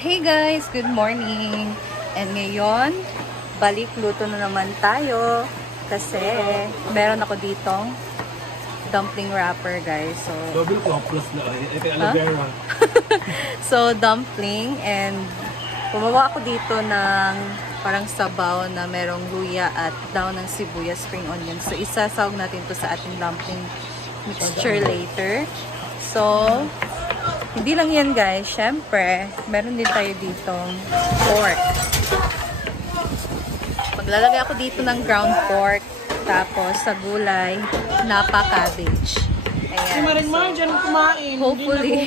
Hey guys, good morning. And ngayon, balik luto na naman tayo kasi meron ako ditong dumpling wrapper, guys. So double ko plus na aloe vera. So dumpling, and gumawa ako dito ng parang sabaw na merong luya at daon ng sibuyas, spring onions. So isasawag natin to sa ating dumpling mixture later. So hindi lang yan, guys. Syempre, meron din tayo ditong pork. Maglalagay ako dito ng ground pork. Tapos, sa gulay, napa cabbage. Ayan. So, hopefully,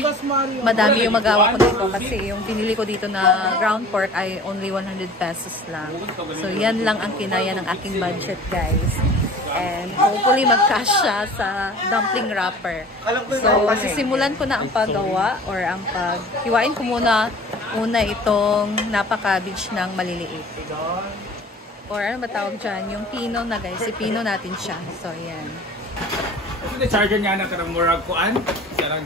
madami yung magawa ko dito. Kasi yung binili ko dito na ground pork ay only 100 pesos lang. So, yan lang ang kinaya ng aking budget, guys. And hopefully magkasya sa dumpling wrapper. So, sisimulan ko na ang paggawa or ang hiwain ko muna itong napa cabbage ng maliliit. Or ano ba tawag dyan? Yung pino na, guys. Ipino natin siya. So, yan. Ito charger niya na karang murag kuan. Sarang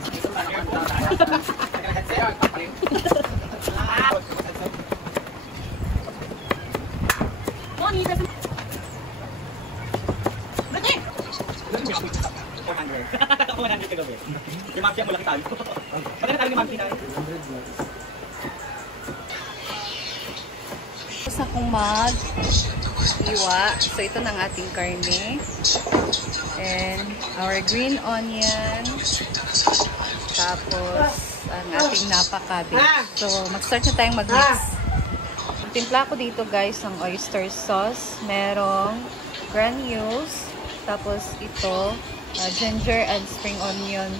Tapos akong mag-iwa. So, ito ng ating karne. And our green onion. Tapos, ang ating napa cabbage. So, mag-start na tayong mag-mix. Timpla ko dito, guys, ng oyster sauce. Merong granules. Tapos, ito, ginger and spring onion.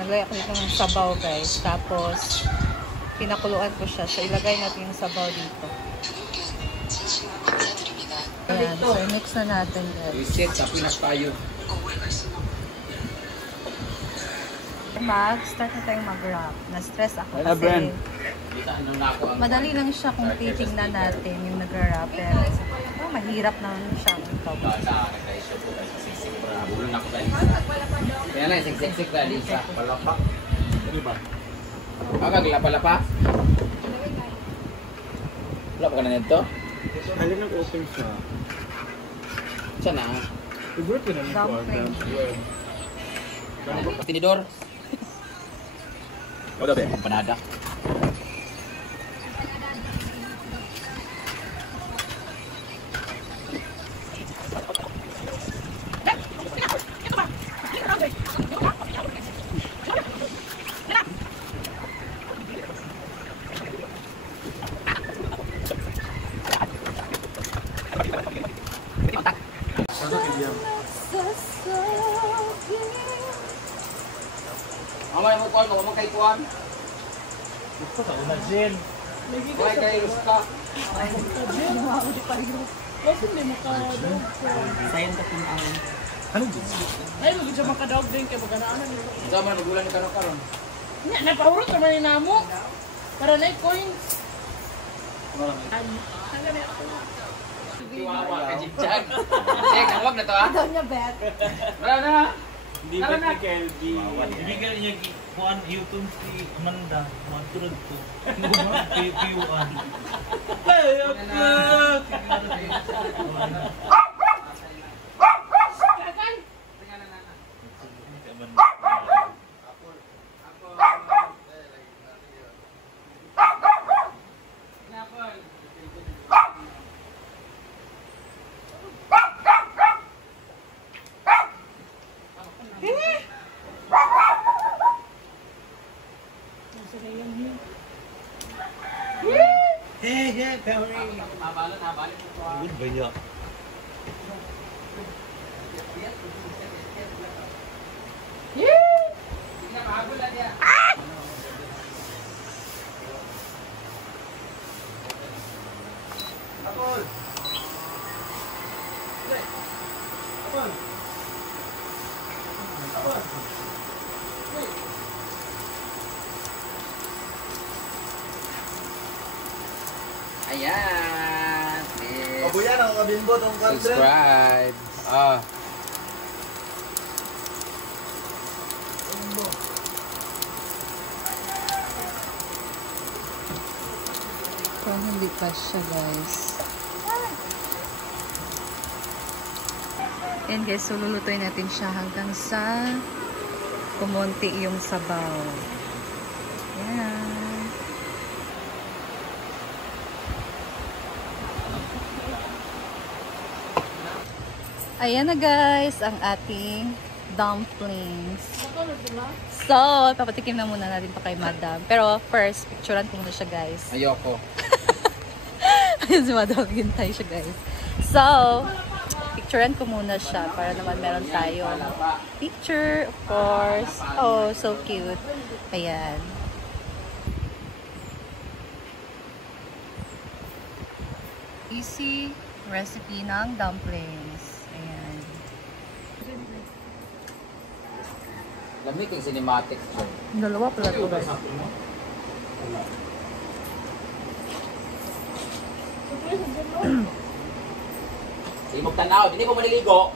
Naglagay ako dito ng sabaw, guys. Tapos, pinakuluan ko siya. So, ilagay natin yung sabaw dito. Ayan. So, mix na natin, guys. reset sa pinakayo. Start na tayong mag-wrap. Na-stress ako kasi madali lang siya kung titingnan natin yung nag-wrap. Pero, mahirap naman siya. Kaya na, siksik na din siya. Palapak. Ano ba? Maglapa-lapa? Wala pa ka na nito? Alin ang open siya? Siya na. Siguro ko na nito. Tinidor? Wala ba? Panada. Mamay mo kuhan, mamay kay kuhan. Gusto sa una, Jen. Mamay kay Ruska. Sayang ka pinaan. Anong gusto? Ay, lagi siya makadawag din kaya magkanaanan nyo. Sama, nagulan ni karon-karon. Napahurot naman yung namo. Para na coin. Chihuahua ka, Jig-Jag. Jig, huwag na to ha? Daw niya bet. Wala na. Hindi ba ni Kelby? Ibigay niya kuan YouTube si Amanda, matulad ko. Piyuan. Hey, Perry. Habalon. Good ba niya? Ayan. Kabuyan ang kabimbo tong content. Subscribe. Ah. So, hindi pa siya, guys. And guys, so lulutuin natin siya hanggang sa kumonti yung sabaw. Yan. Ayan na guys, ang ating dumplings. So, papatikim na muna natin pa kay Madam. Pero first, picturean ko muna siya guys. Ayoko. Ayun si Madam, hintay siya guys. So, picturean ko muna siya para naman meron tayo picture, of course. Oh, so cute. Ayan. Easy recipe ng dumplings. Ayan. Lamig yung cinematic. Dalawa pala ito. Sige, magtanaw. Hindi ko maniligo.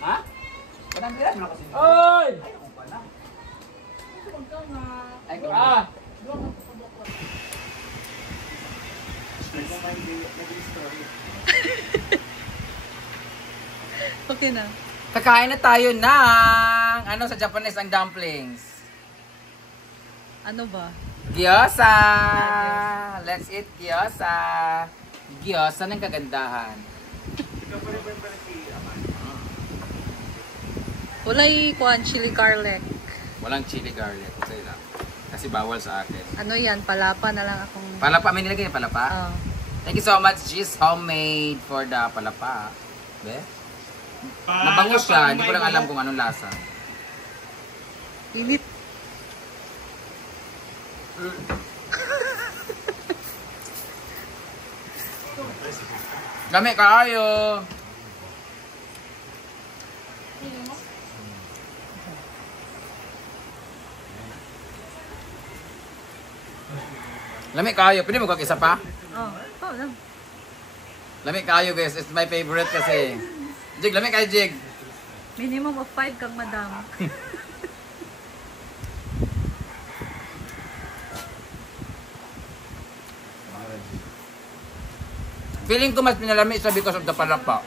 Ha? Parang bilang na kasi. Oy! Ay, Okay na. Kakain na tayo ng ano sa Japanese ang dumplings. Ano ba? Gyoza! Let's eat gyoza. Gyoza ng kagandahan. Walay kuan chili garlic. Walang chili garlic. Kasi lang. Kasi bawal sa akin. Ano yan? Palapa na lang akong... Palapa. May nilagay yung palapa? Oh. Thank you so much. She's homemade for the palapa. Be? Mabango siya. Hindi ko lang alam kung anong lasa. Init. Lami kaayo. Lami kaayo. Pwede mo kag isa pa? Oh, oh lang. Lami kaayo guys. It's my favorite kasi. Jig, lami kayo Jig. Minimum of 5 kang madam. Feeling ko mas pinalami siya because of the palapa.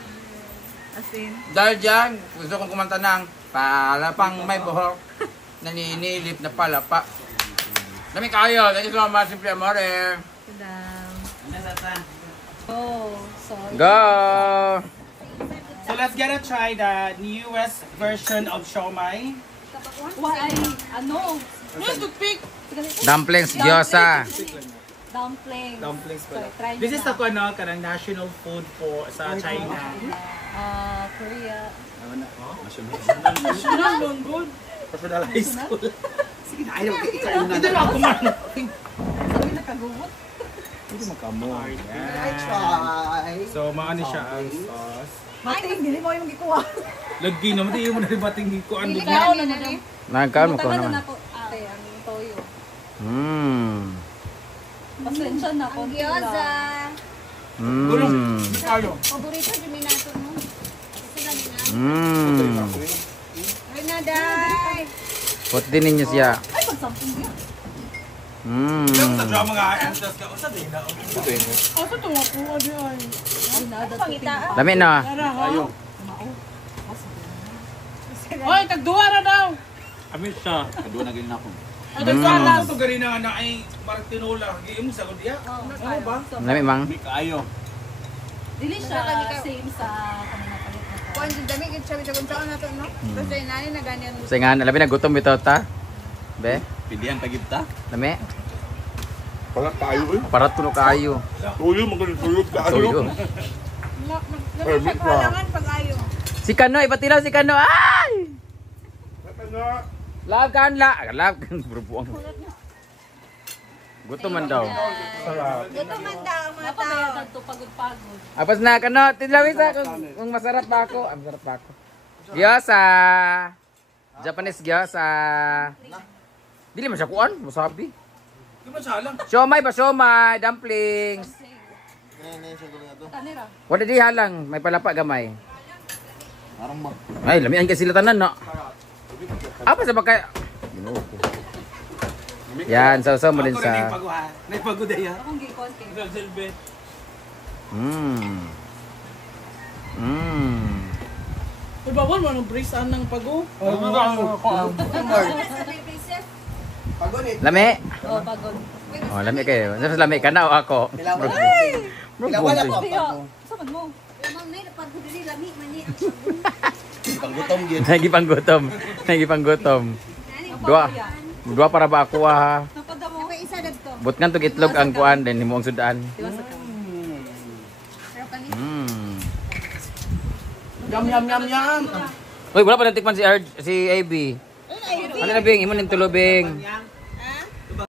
As in, Dahil dyan, gusto kong kumanta ng palapang may buhok, naninilip na palapa. Lami kayo. Thank you so much. Simple amore. madam. Oh, so... Go! So let's get to try the newest version of siomai. Why? Ano? Toothpick! Dumplings, gyoza. Dumplings. Dumplings So, try This nyo is na. the kanang national food po sa China. Korea. National Longgood? Personal high school. Sige na, ayaw. Hindi mo ako man. Sabi nakagugot. Hindi mo kamo. I try. So, maano siya ang sauce. Mating, hindi mo yung gikuha. Lagi naman, hindi mo na bating ko ang lugi. Ikaw na naman. Nagkaan mo ko Matagal naman. na ako. Ate, ang toyo. Pasensya na, konti lang. Tayo. Paborito din nato mo. Sila nina. Ay na day. Put din ninyo siya. Ay, magsampung yan. Sa drama nga, entrance ka. Usa din na. Ako ito nga po, ay. Ay, nada. Pangitaan. Dami na. Ayaw. Hoy, tagduwa na daw. Amin siya. Ang tagduwa na. Ito gani na ay parang tinola. Giyong sa kudiya. Ano ba? Dami mang. Dili siya same sa kanina palit na to. Kuan din dami gid sabi sa kunta na to no. Kasi nani na ganyan. Kasi nga, labi na gutom bitaw ta. Be? Pilihan pa kita. Dami? Para tayo eh. Para tulo kayo. Tuyo, magaling tuyot ka. Tuyo. Nasa kalangan pag ayo. Si Kano, ipatilaw si Kano. Ay! Love kan la. Love kan. Berbuang. Gutom man daw. Gusto man daw ang mga tao. Napabayad to pagod-pagod. Apas na Kano. Tilawin sa kung masarap pa ako. Ah, masarap pa ako. Gyoza. Japanese gyoza. Dili man siya kuan. Masabi. Di ba salang? Siomay ba siomay? Dumplings. Tanira. Wala di halang, may palapa gamay. Parang ba? Ay, lamian kasi sila tanan, no? Apa sa baka... Yan, sausaw mo din sa... Akong gikon kay. Velvet. Uy, bawal mo ng brace ng pago. Lami? Oh, pagod. Oh, lami kayo. Tapos lami ka na o ako? Ilawan ako ang pagod. Saan mo? Ma'am, may napagdili lami man ni ang Panggutom gid. Nagipanggutom. Nagipanggutom. Dua. Dua para ba ako ha? Napada mo. May isa dagto. But nga itong itlog ang kuan din himo ang sudan. Diwas ka. Pero kani Yum, yum, yum, yum. Uy, wala pa natikman si AB. Ano na bing? Imo ning tulobing.